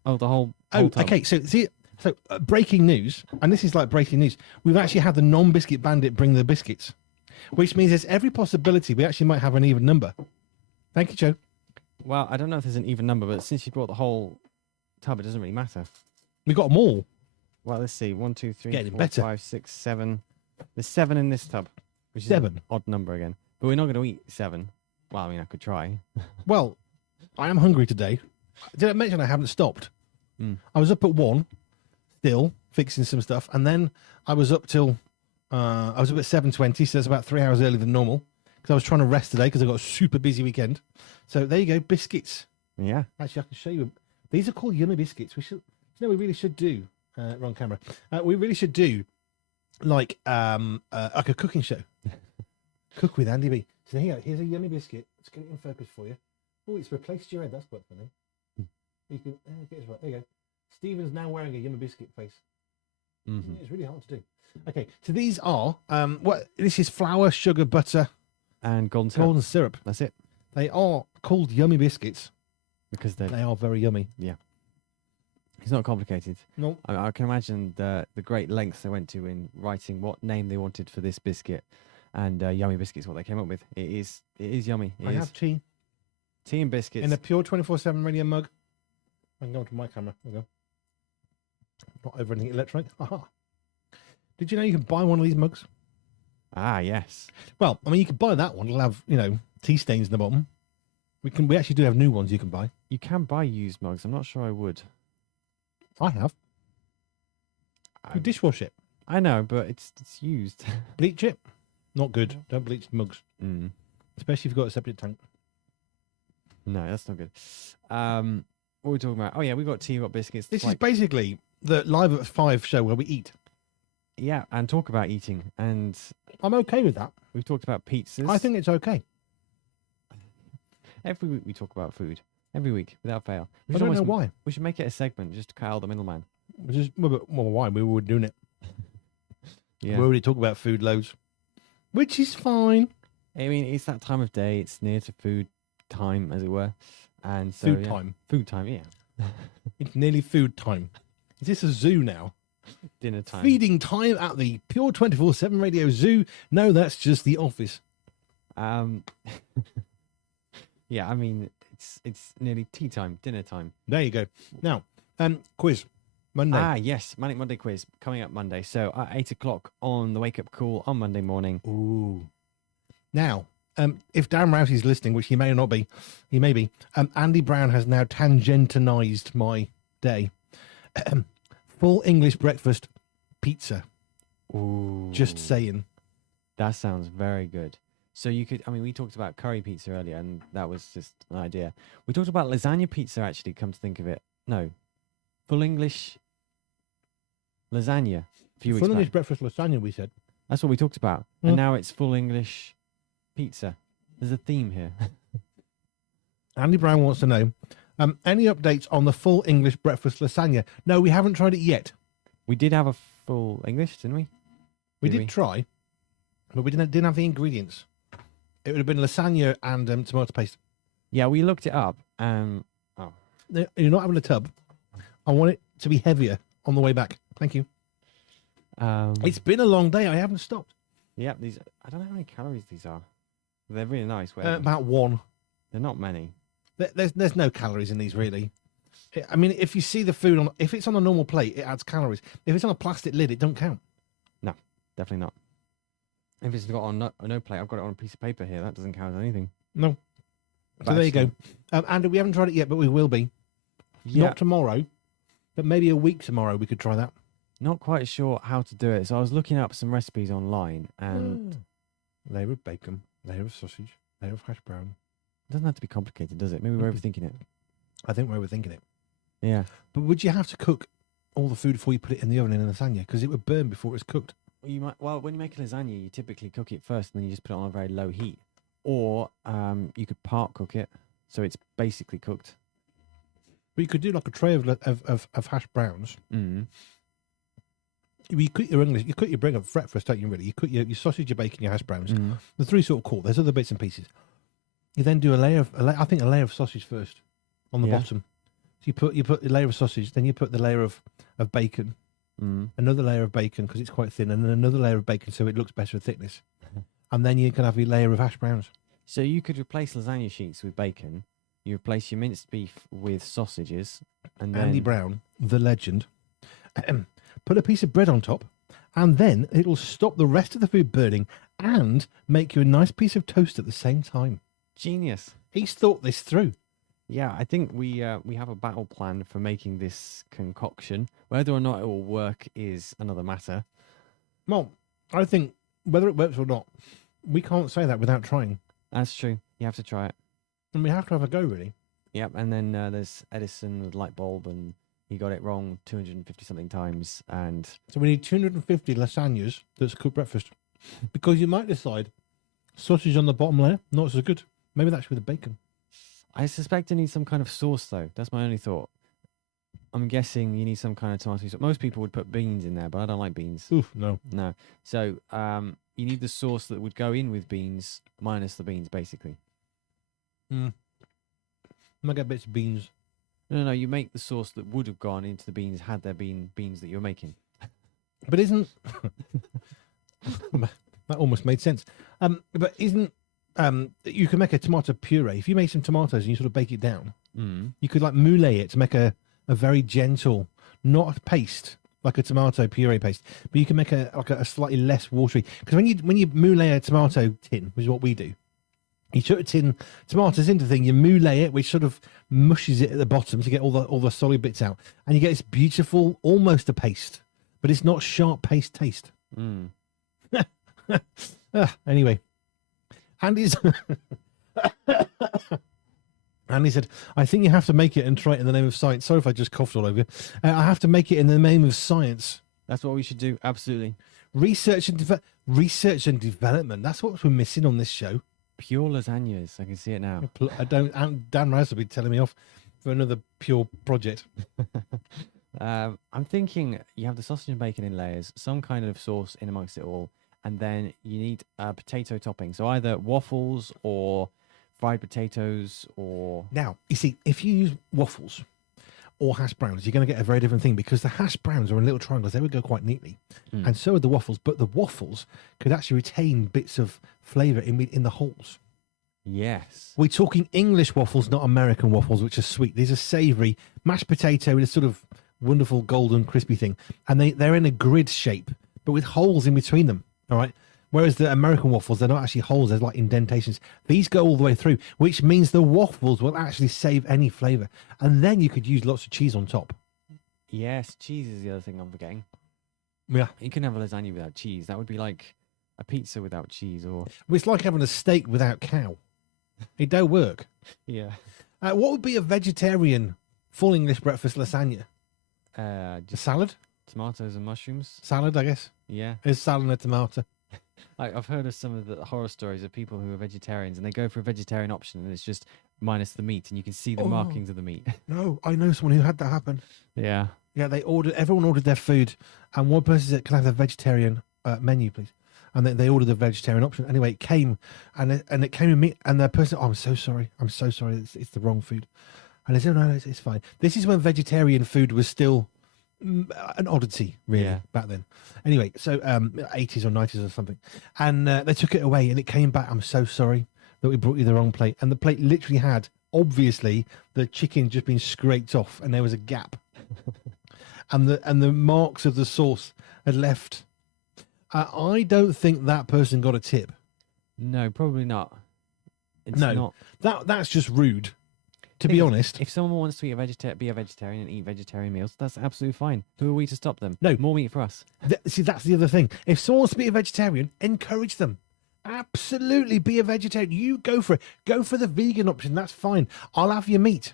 Oh, the whole tub. Okay. So breaking news, and this is like breaking news. We've actually had the non-biscuit bandit bring the biscuits, which means there's every possibility we actually might have an even number. Thank you, Joe. Well, I don't know if there's an even number, but since you brought the whole tub, it doesn't really matter. We got them all. Well, let's see. 1, 2, 3, Getting 4, better. 5, 6, 7. There's 7 in this tub, which is 7. an odd number again. But we're not going to eat 7. Well, I mean, I could try. Well, I am hungry today. Did I mention I haven't stopped? I was up at 1, still fixing some stuff, and then I was up till I was up at 7:20, so that's about 3 hours earlier than normal because I was trying to rest today because I got a super busy weekend. So there you go, biscuits. Yeah. Actually, I can show you. These are called yummy biscuits. We should, we really should do. Wrong camera. We really should do like a cooking show. Cook with Andy B. So here, here's a yummy biscuit. Let's get it in focus for you. Oh, it's replaced your head. That's quite funny. You can get it right. There you go. Stephen's now wearing a yummy biscuit face. It's really hard to do. Okay, so these are this is flour, sugar, butter, and golden syrup. golden syrup. That's it. They are called yummy biscuits Because they are very yummy. Yeah. It's not complicated. No, I can imagine the great lengths they went to in writing what name they wanted for this biscuit, and yummy biscuits what they came up with. It is yummy. I have tea tea and biscuits in a Pure 247 Radio mug. I can go to my camera. There we go. Not over anything electronic. Aha. Did you know you can buy one of these mugs? Ah, yes. Well, I mean, you can buy that one. It'll have, tea stains in the bottom. We actually do have new ones you can buy. You can buy used mugs. I'm not sure I would. I have. You dishwash it. I know, but it's used. Bleach it. Not good. Don't bleach the mugs. Mm. Especially if you've got a septic tank. No, that's not good. What are we talking about? Oh, yeah, we've got tea, we've got biscuits. This is basically the Live at 5 show where we eat. Yeah, and talk about eating. And I'm okay with that. we've talked about pizzas. I think it's okay. Every week we talk about food. Every week, without fail. I don't know why. We should make it a segment just to cut out the middleman. Well, why? We were doing it. Yeah. We already talk about food loads. Which is fine. I mean, it's that time of day. It's near to food time, as it were. And so, Food yeah. time. Food time, yeah. It's nearly food time. Is this a zoo now? Dinner time. Feeding time at the Pure 247 Radio Zoo? No, that's just the office. Yeah, I mean, it's nearly tea time, dinner time. There you go. Now, quiz. Monday. Ah, yes, Manic Monday quiz coming up Monday. So at 8 o'clock on the wake up call on Monday morning. Ooh. Now, if Dan Rousey's listening, which he may or not be, he may be, Andy Brown has now tangentinized my day. Full English breakfast pizza. Ooh. Just saying. That sounds very good. So you could, I mean, we talked about curry pizza earlier, and that was just an idea. We talked about lasagna pizza, actually, come to think of it. No, full English lasagna a few weeks Full English back. breakfast lasagna, we said. That's what we talked about. Mm. And now it's full English pizza. There's a theme here. Andy Brown wants to know, any updates on the full English breakfast lasagna? No, we haven't tried it yet. We did have a full English, didn't we? We Did did we? try, but we didn't have the ingredients. It would have been lasagna and tomato paste. Yeah, we looked it up. You're not having a tub. I want it to be heavier on the way back. Thank you. It's been a long day. I haven't stopped. Yeah, these. I don't know how many calories these are. They're really nice. About one. They're not many. There's no calories in these really. I mean, if you see the food on, if it's on a normal plate, it adds calories. If it's on a plastic lid, it don't count. No, definitely not. If it's got on no plate, I've got it on a piece of paper here. That doesn't count as anything. No. So But there you go. actually- Andy, we haven't tried it yet, but we will be. Yeah, Not tomorrow, but maybe a week tomorrow we could try that. not quite sure how to do it. So I was looking up some recipes online, and Layer of bacon, layer of sausage, layer of hash brown. it doesn't have to be complicated, does it? Maybe we're overthinking it. I think we're overthinking it. Yeah. But would you have to cook all the food before you put it in the oven in a lasagna? Because it would burn before it's cooked. You might. Well, when you make a lasagna, you typically cook it first, and then you just put it on a very low heat. Or you could part cook it, so it's basically cooked. But you could do like a tray of hash browns. Mm. You cook your English, you cook your breakfast, don't you? Really, you cook your sausage, your bacon, your hash browns. Mm. The three sort of core. There's other bits and pieces. You then do a layer of sausage first on the Yeah. bottom. So you put the layer of sausage, then you put the layer of bacon, Mm. another layer of bacon because it's quite thin, and then another layer of bacon so it looks better thickness. And then you can have your layer of hash browns. So you could replace lasagna sheets with bacon. You replace your minced beef with sausages, and then Andy Brown, the legend, put a piece of bread on top, and then it'll stop the rest of the food burning and make you a nice piece of toast at the same time. genius. He's thought this through. Yeah, I think we have a battle plan for making this concoction. Whether or not it will work is another matter. Well, I think whether it works or not, we can't say that without trying. That's true. You have to try it. And we have to have a go, really. Yep. And then there's Edison with light bulb, and he got it wrong 250 something times. And So we need 250 lasagnas that's cooked breakfast. Because you might decide sausage on the bottom layer, not so good. Maybe that's with the bacon. I suspect you need some kind of sauce, though. That's my only thought. I'm guessing you need some kind of tomato sauce. Most people would put beans in there, but I don't like beans. Oof, no. No. So you need the sauce that would go in with beans minus the beans, basically. I might get bits of beans. No. You make the sauce that would have gone into the beans had there been beans that you're making. But isn't... that almost made sense. But isn't... you can make a tomato puree. If you make some tomatoes and you sort of bake it down, you could like moule it to make a very gentle, not a paste, like a tomato puree paste, but you can make a slightly less watery. Because when you moule a tomato tin, which is what we do, you put a tin tomatoes into the thing, you moule it, which sort of mushes it at the bottom to get all the solid bits out, and you get this beautiful, almost a paste, but it's not sharp paste taste. Anyway, Andy's. Andy said, I think you have to make it and try it in the name of science. Sorry if I just coughed all over you. I have to make it in the name of science. That's what we should do. Absolutely. Research and development. That's what we're missing on this show. Pure lasagnas. I can see it now. Dan Rice will be telling me off for another pure project. I'm thinking you have the sausage and bacon in layers, some kind of sauce in amongst it all, and then you need a potato topping. So either waffles or fried potatoes or... Now, you see, if you use waffles or hash browns, you're going to get a very different thing because the hash browns are in little triangles. They would go quite neatly. And so would the waffles. But the waffles could actually retain bits of flavour in the holes. Yes. We're talking English waffles, not American waffles, which are sweet. These are savoury, mashed potato with a sort of wonderful golden crispy thing. And they're in a grid shape, but with holes in between them. All right. Whereas the American waffles, they're not actually holes, they're like indentations. These go all the way through, which means the waffles will actually save any flavour. And then you could use lots of cheese on top. Yes, cheese is the other thing I'm forgetting. Yeah. You can have a lasagna without cheese. That would be like a pizza without cheese, or Well, it's like having a steak without cow. It don't work. yeah, What would be a vegetarian full English breakfast lasagna? A just salad? tomatoes and mushrooms. Salad, I guess. Yeah, Is salad and a tomato? I've heard of some of the horror stories of people who are vegetarians and they go for a vegetarian option and it's just minus the meat and you can see the Oh. markings of the meat. No, I know someone who had that happen. Yeah. Yeah, everyone ordered their food, and one person said, "Can I have the vegetarian menu, please?" And they ordered the vegetarian option. Anyway, it came, and it came with meat, and the person, "Oh, I'm so sorry, it's the wrong food." And they said, "No, it's fine." This is when vegetarian food was still an oddity, really, Yeah. back then. Anyway, so 80s or 90s or something, and they took it away, and it came back. "I'm so sorry that we brought you the wrong plate," and the plate literally had, obviously, the chicken just been scraped off, and there was a gap. And the marks of the sauce had left. I don't think that person got a tip. No, probably not. It's No. not. That's just rude, to Thing be is, honest. If someone wants to be a vegetarian and eat vegetarian meals, that's absolutely fine. Who are we to stop them? No. More meat for us. See, that's the other thing. If someone wants to be a vegetarian, encourage them. Absolutely be a vegetarian. You go for it. Go for the vegan option. That's fine. I'll have your meat.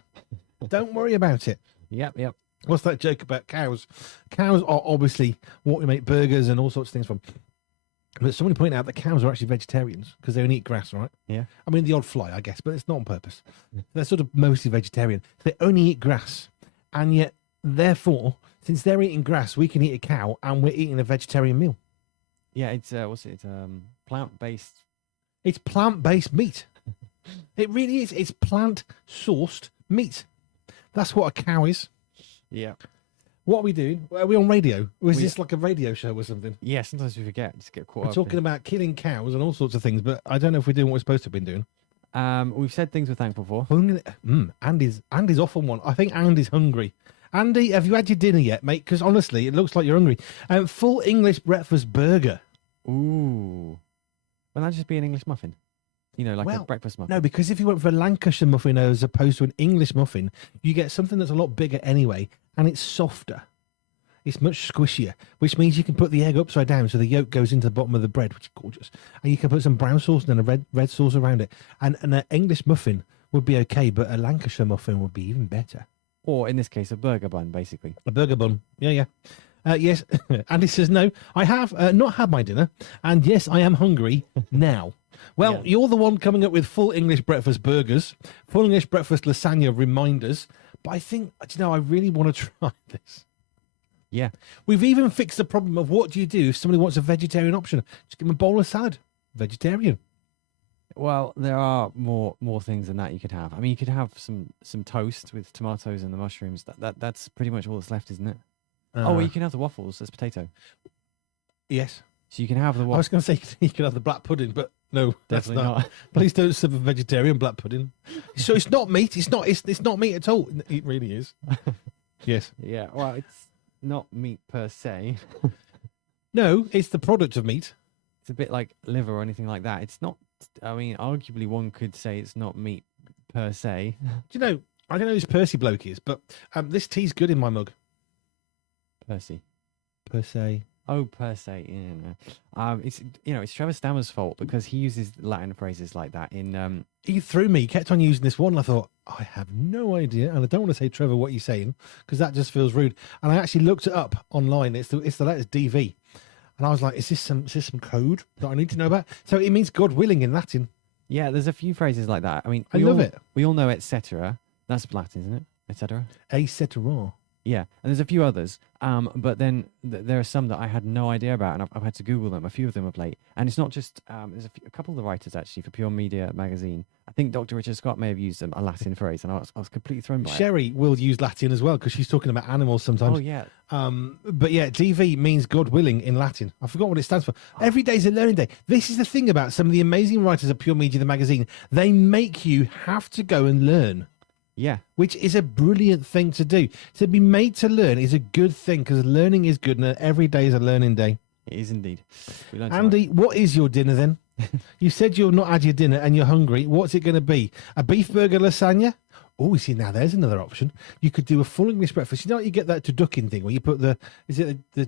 Don't worry about it. Yep. What's that joke about cows? Cows are obviously what we make burgers and all sorts of things from. But somebody pointed out that cows are actually vegetarians because they only eat grass, right? Yeah. I mean, the odd fly, I guess, but it's not on purpose. They're sort of mostly vegetarian. They only eat grass. And yet, therefore, since they're eating grass, we can eat a cow and we're eating a vegetarian meal. Yeah, it's plant-based. It's plant-based meat. It really is. It's plant-sourced meat. That's what a cow is. Yeah. What are we doing? Are we on radio? Or is We- this like a radio show or something? Yeah, sometimes we forget. Just get caught We're up. talking about killing cows and all sorts of things, but I don't know if we're doing what we're supposed to have been doing. We've said things we're thankful for. Andy's off on one. I think Andy's hungry. Andy, have you had your dinner yet, mate? Because honestly, it looks like you're hungry. Full English breakfast burger. Ooh. Wouldn't that just be an English muffin? You know, like a Well, breakfast muffin. No, because if you went for a Lancashire muffin as opposed to an English muffin, you get something that's a lot bigger anyway, and it's softer. It's much squishier, which means you can put the egg upside down so the yolk goes into the bottom of the bread, which is gorgeous. And you can put some brown sauce and then a red sauce around it. And an English muffin would be okay, but a Lancashire muffin would be even better. Or in this case, a burger bun, basically. A burger bun. Yeah. Yes. Andy says, no, I have not had my dinner. And yes, I am hungry now. Well, Yeah. You're the one coming up with full English breakfast burgers, full English breakfast lasagna reminders. But I think, I really want to try this. Yeah. We've even fixed the problem of what do you do if somebody wants a vegetarian option? Just give them a bowl of salad. Vegetarian. Well, there are more things than that you could have. I mean, you could have some toast with tomatoes and the mushrooms. That's pretty much all that's left, isn't it? Well, you can have the waffles as potato. Yes. So you can have the I waffles. was going to say you could have the black pudding, but no, that's Definitely not. not. Please don't serve a vegetarian black pudding. So it's not meat. It's not meat at all. It really is. Yes. Yeah. Well, it's not meat per se. No, it's the product of meat. It's a bit like liver or anything like that. It's not. I mean, arguably one could say it's not meat per se. Do you know? I don't know who's Percy bloke is, but this tea's good in my mug. Percy. Per se. Oh, per se. Yeah. It's Trevor Stammer's fault because he uses Latin phrases like that in. He threw me. He kept on using this one. And I thought I have no idea, and I don't want to say Trevor what you're saying because that just feels rude. And I actually looked it up online. It's the letters DV, and I was like, is this some code that I need to know about? So it means God willing in Latin. Yeah, there's a few phrases like that. I mean, I love it. We all know etc. That's Latin, isn't it? Etc. Etc. Yeah, and there's a few others, but then there are some that I had no idea about, and I've had to Google them. A few of them of late, and it's not just. There's a couple of the writers actually for Pure Media magazine. I think Dr. Richard Scott may have used a Latin phrase, and I was completely thrown by it. Sherry will use Latin as well because she's talking about animals sometimes. Oh yeah, But yeah, DV means God willing in Latin. I forgot what it stands for. Every day's a learning day. This is the thing about some of the amazing writers of Pure Media, the magazine. They make you have to go and learn. yeah, Which is a brilliant thing to do. To be made to learn is a good thing because learning is good and every day is a learning day. it is indeed. We learned Andy, what is your dinner then? You said you've not had your dinner and you're hungry. What's it going to be? A beef burger lasagna? Oh, you see, now there's another option. You could do a full English breakfast. You know, you get that turducken thing where you put the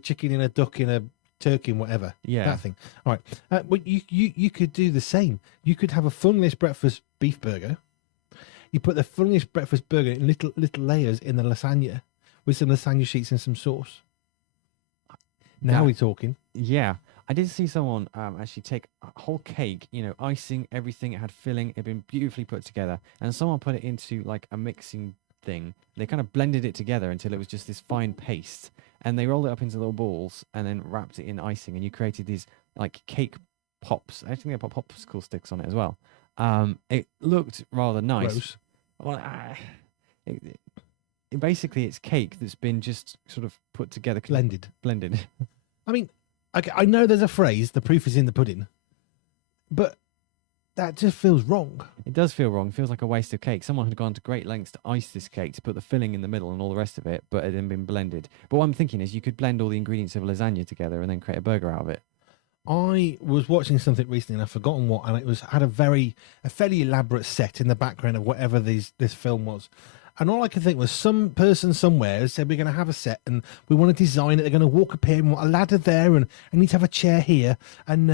chicken in a duck in a turkey and whatever. Yeah. That thing. All right. Well, you could do the same. You could have a full English breakfast beef burger. You put the full English breakfast burger in little layers in the lasagna with some lasagna sheets and some sauce. Now we're talking. Yeah. I did see someone actually take a whole cake, icing, everything. It had filling. It had been beautifully put together. And someone put it into like a mixing thing. They kind of blended it together until it was just this fine paste. And they rolled it up into little balls and then wrapped it in icing. And you created these like cake pops. I think they put popsicle sticks on it as well. It looked rather nice. Gross. Well, basically it's cake that's been just sort of put together. Blended. I mean, okay, I know there's a phrase, the proof is in the pudding, but that just feels wrong. It does feel wrong. It feels like a waste of cake. Someone had gone to great lengths to ice this cake, to put the filling in the middle and all the rest of it, but it had been blended. But what I'm thinking is you could blend all the ingredients of lasagna together and then create a burger out of it. I was watching something recently and I've forgotten what, and it had a fairly elaborate set in the background of whatever this film was. And all I could think was some person somewhere said, we're going to have a set and we want to design it. They're going to walk up here and want a ladder there and I need to have a chair here. And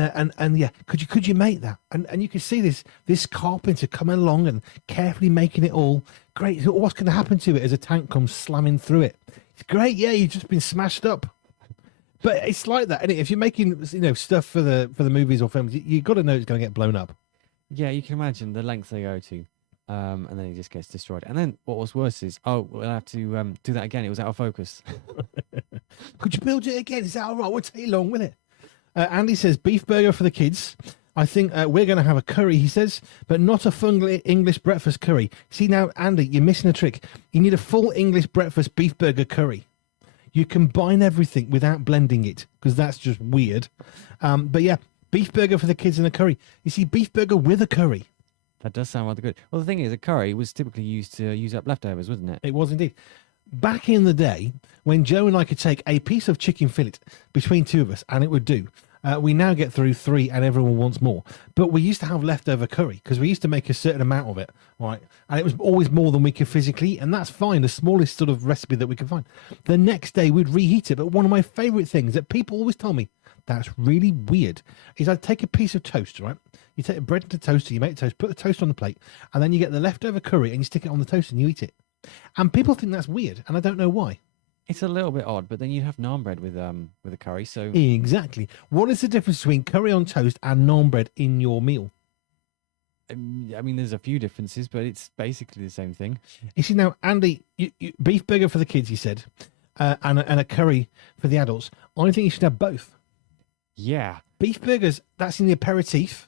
yeah, could you make that? And you could see this carpenter coming along and carefully making it all great. So what's going to happen to it as a tank comes slamming through it? It's great. Yeah, you've just been smashed up. But it's like that. And if you're making, stuff for the movies or films, you got to know it's going to get blown up. Yeah, you can imagine the lengths they go to. And then it just gets destroyed. And then what was worse is, we'll have to do that again. It was out of focus. Could you build it again? Is that all right? We'll take long, will it? Andy says, beef burger for the kids. I think we're going to have a curry, he says, but not a full English breakfast curry. See now, Andy, you're missing a trick. You need a full English breakfast beef burger curry. You combine everything without blending it, because that's just weird. But yeah, beef burger for the kids and a curry. You see, beef burger with a curry. That does sound rather good. Well, the thing is, a curry was typically used to use up leftovers, wasn't it? It was indeed. Back in the day, when Joe and I could take a piece of chicken fillet between two of us, and it would do. We now get through 3 and everyone wants more. But we used to have leftover curry because we used to make a certain amount of it, right? And it was always more than we could physically eat, and that's fine, the smallest sort of recipe that we could find. The next day, we'd reheat it. But one of my favourite things that people always tell me that's really weird is I'd take a piece of toast, right? You take a bread and a toaster, you make a toast, put the toast on the plate, and then you get the leftover curry and you stick it on the toast and you eat it. And people think that's weird, and I don't know why. It's a little bit odd, but then you'd have naan bread with a curry. So exactly. What is the difference between curry on toast and naan bread in your meal? I mean, there's a few differences, but it's basically the same thing. You see now, Andy, beef burger for the kids, you said, and a curry for the adults. I think you should have both. Yeah. Beef burgers, that's in the aperitif.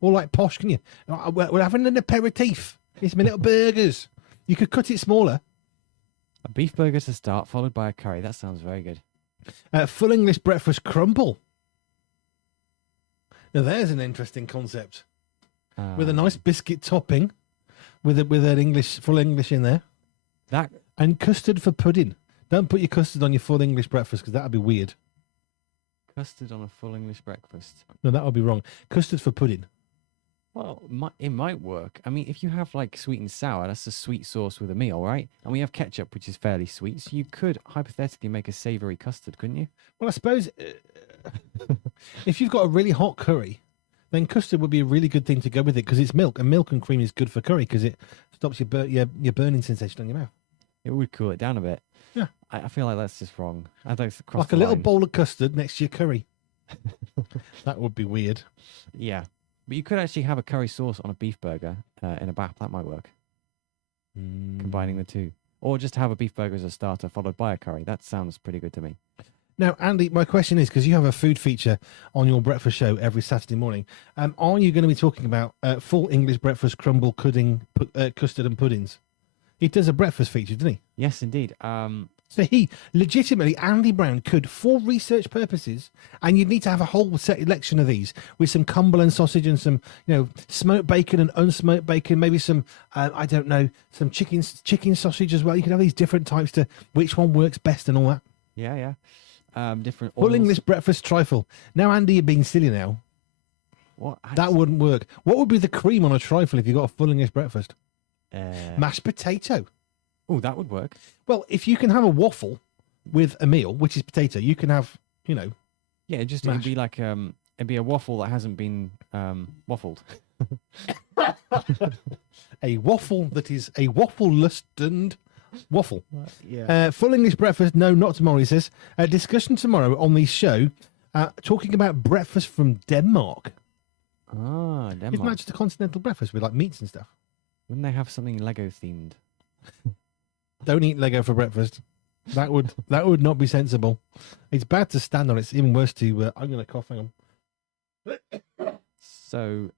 Or like posh, can you? We're having an aperitif. It's my little burgers. You could cut it smaller. A beef burger to start, followed by a curry. That sounds very good. Full English breakfast crumble. Now there's an interesting concept. With a nice biscuit topping, with an full English in there. And custard for pudding. Don't put your custard on your full English breakfast because that'd be weird. Custard on a full English breakfast. No, that would be wrong. Custard for pudding. Well, it might work. I mean, if you have like sweet and sour, that's a sweet sauce with a meal, right? And we have ketchup, which is fairly sweet. So you could hypothetically make a savoury custard, couldn't you? Well, I suppose if you've got a really hot curry, then custard would be a really good thing to go with it because it's milk, and milk and cream is good for curry because it stops your burning sensation on your mouth. It would cool it down a bit. Yeah. I feel like that's just wrong. I don't cross like a little bowl of custard next to your curry. That would be weird. Yeah. But you could actually have a curry sauce on a beef burger in a bath. That might work. Combining the two. Or just have a beef burger as a starter followed by a curry. That sounds pretty good to me. Now, Andy, my question is, because you have a food feature on your breakfast show every Saturday morning, are you going to be talking about full English breakfast crumble, custard and puddings? He does a breakfast feature, doesn't he? Yes, indeed. So he legitimately, Andy Brown could, for research purposes, and you'd need to have a whole selection of these with some Cumberland sausage and some, smoked bacon and unsmoked bacon, maybe some, some chicken sausage as well. You could have these different types to which one works best and all that. Yeah. Different full oils. English breakfast trifle. Now, Andy, you're being silly now. What? That wouldn't work. What would be the cream on a trifle if you got a full English breakfast? Mashed potato. Oh, that would work. Well, if you can have a waffle with a meal, which is potato, you can have, Yeah, it'd Mash. be like it'd be a waffle that hasn't been waffled. A waffle that is a waffle-less waffle. Yeah. Full English breakfast. No, not tomorrow. He says. Discussion tomorrow on the show, talking about breakfast from Denmark. Ah, Denmark. Isn't that just a continental breakfast with like meats and stuff? Wouldn't they have something Lego themed? Don't eat Lego for breakfast. That would not be sensible. It's bad to stand on. It's even worse to. I'm going to cough. Hang on. So,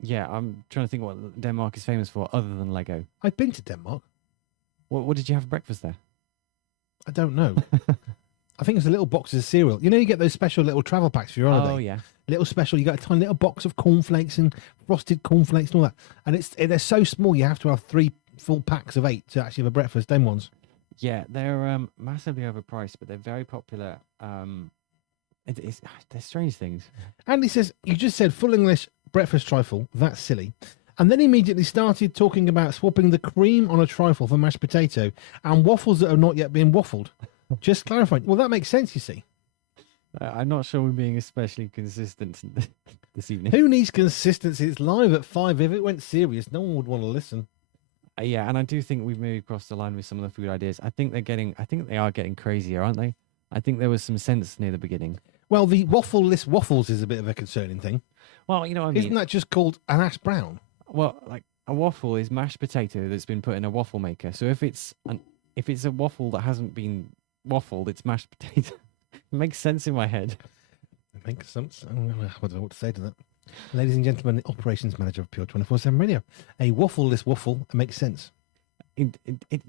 yeah, I'm trying to think what Denmark is famous for other than Lego. I've been to Denmark. What did you have for breakfast there? I don't know. I think it's a little box of cereal. You know, you get those special little travel packs for your holiday. Oh, yeah. Little special. You got a tiny little box of cornflakes and frosted cornflakes and all that. And they're so small. You have to have 3 full packs of 8 to actually have a breakfast. Them ones. Yeah, they're massively overpriced, but they're very popular. They're strange things. Andy says, you just said full English breakfast trifle. That's silly. And then immediately started talking about swapping the cream on a trifle for mashed potato and waffles that have not yet been waffled. Just clarifying. Well, that makes sense, you see. I'm not sure we're being especially consistent this evening. Who needs consistency? It's live at 5. If it went serious, no one would want to listen. Yeah, and I do think we've maybe crossed the line with some of the food ideas. I think they are getting crazier, aren't they? I think there was some sense near the beginning. Well, the waffle-less waffles is a bit of a concerning thing. Well, you know what I mean. Isn't that just called an hash brown? Well, like a waffle is mashed potato that's been put in a waffle maker. So if it's a waffle that hasn't been waffled, it's mashed potato. It makes sense in my head. It makes sense. I don't know what to say to that. Ladies and gentlemen, the operations manager of Pure247 Radio. A waffle-less waffle makes sense.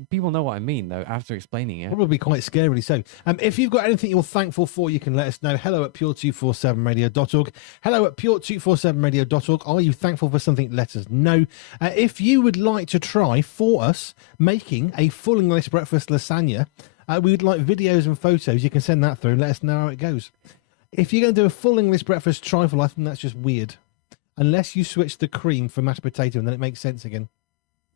People know what I mean, though, after explaining it. Probably quite scarily so. If you've got anything you're thankful for, you can let us know. Hello at pure247radio.org. Hello at pure247radio.org. Are you thankful for something? Let us know. If you would like to try for us making a full English breakfast lasagna, we would like videos and photos. You can send that through and let us know how it goes. If you're going to do a full English breakfast trifle, I think that's just weird. Unless you switch the cream for mashed potato and then it makes sense again.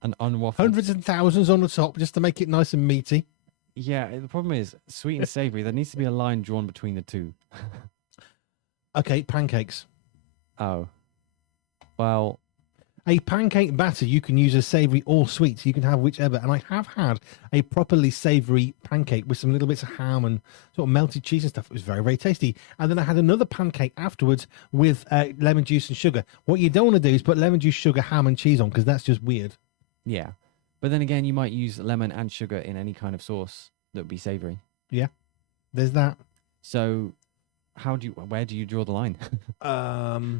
And unwaffled. Hundreds and thousands on the top just to make it nice and meaty. Yeah, the problem is sweet and savoury. There needs to be a line drawn between the two. Okay, pancakes. Oh. Well. A pancake batter you can use as savoury or sweet. You can have whichever. And I have had a properly savoury pancake with some little bits of ham and sort of melted cheese and stuff. It was very, very tasty. And then I had another pancake afterwards with lemon juice and sugar. What you don't want to do is put lemon juice, sugar, ham and cheese on because that's just weird. Yeah. But then again, you might use lemon and sugar in any kind of sauce that would be savoury. Yeah. There's that. So where do you draw the line?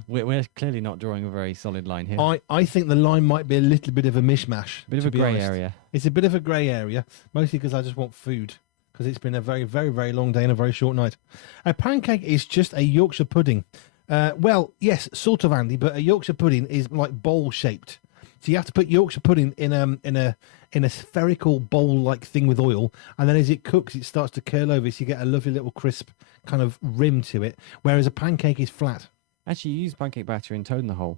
We're clearly not drawing a very solid line here. I think the line might be a little bit of a mishmash. Bit of a grey area. It's a bit of a grey area, mostly because I just want food, because it's been a very, very, very long day and a very short night. A pancake is just a Yorkshire pudding. Well, yes, sort of, Andy, but a Yorkshire pudding is like bowl-shaped. So you have to put Yorkshire pudding in a spherical bowl-like thing with oil, and then as it cooks, it starts to curl over, so you get a lovely little crisp kind of rim to it, whereas a pancake is flat. Actually, you use pancake batter in Toad in the Hole.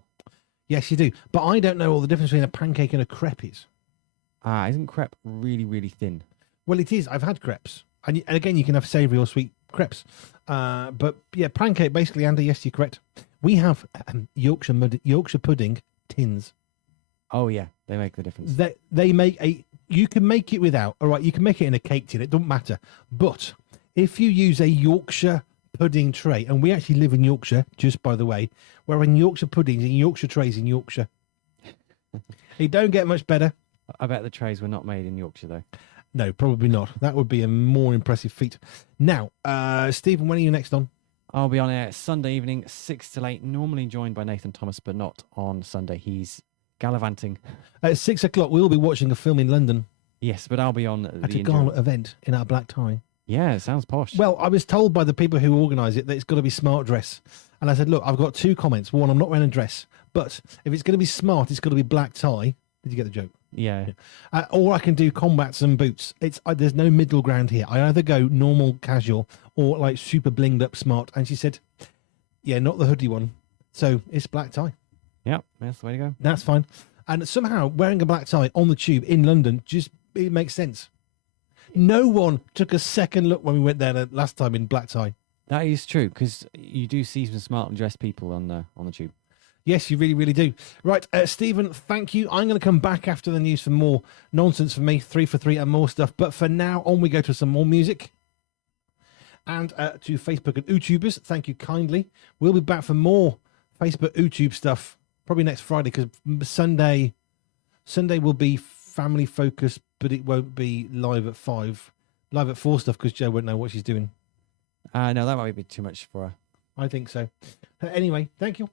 Yes, you do. But I don't know what the difference between a pancake and a crepe is. Isn't crepe really, really thin? Well, it is. I've had crepes. And again, you can have savoury or sweet crepes. But yeah, pancake, basically, Andy, yes, you're correct. We have Yorkshire pudding tins. Oh, yeah. They make the difference. They make you can make it without. All right, you can make it in a cake tin. It doesn't matter. But if you use a Yorkshire pudding tray, and we actually live in Yorkshire, just by the way, we're in Yorkshire puddings and Yorkshire trays in Yorkshire. It don't get much better. I bet the trays were not made in Yorkshire, though. No, probably not. That would be a more impressive feat. Now, Stephen, when are you next on? I'll be on air Sunday evening, 6 till 8, normally joined by Nathan Thomas, but not on Sunday. He's gallivanting. At 6 o'clock, we'll be watching a film in London. Yes, but I'll be on at a gala event in our black tie. Yeah, it sounds posh. Well, I was told by the people who organise it that it's got to be smart dress. And I said, look, I've got 2 comments. One, I'm not wearing a dress. But if it's going to be smart, it's got to be black tie. Did you get the joke? Yeah. Or I can do combats and boots. There's no middle ground here. I either go normal, casual, or like super blinged up smart. And she said, yeah, not the hoodie one. So it's black tie. Yep, that's the way to go. That's fine. And somehow wearing a black tie on the tube in London, it makes sense. No one took a second look when we went there last time in black tie. That is true, because you do see some smart and dressed people on the tube. Yes, you really, really do. Right, Stephen, thank you. I'm going to come back after the news for more nonsense from me, 3 for 3 and more stuff. But for now, on we go to some more music. And to Facebook and YouTubers, thank you kindly. We'll be back for more Facebook, YouTube stuff probably next Friday, because Sunday will be family focused, but it won't be live at 5. Live at 4 stuff, because Jo won't know what she's doing. No, that might be too much for her. I think so. Anyway, thank you.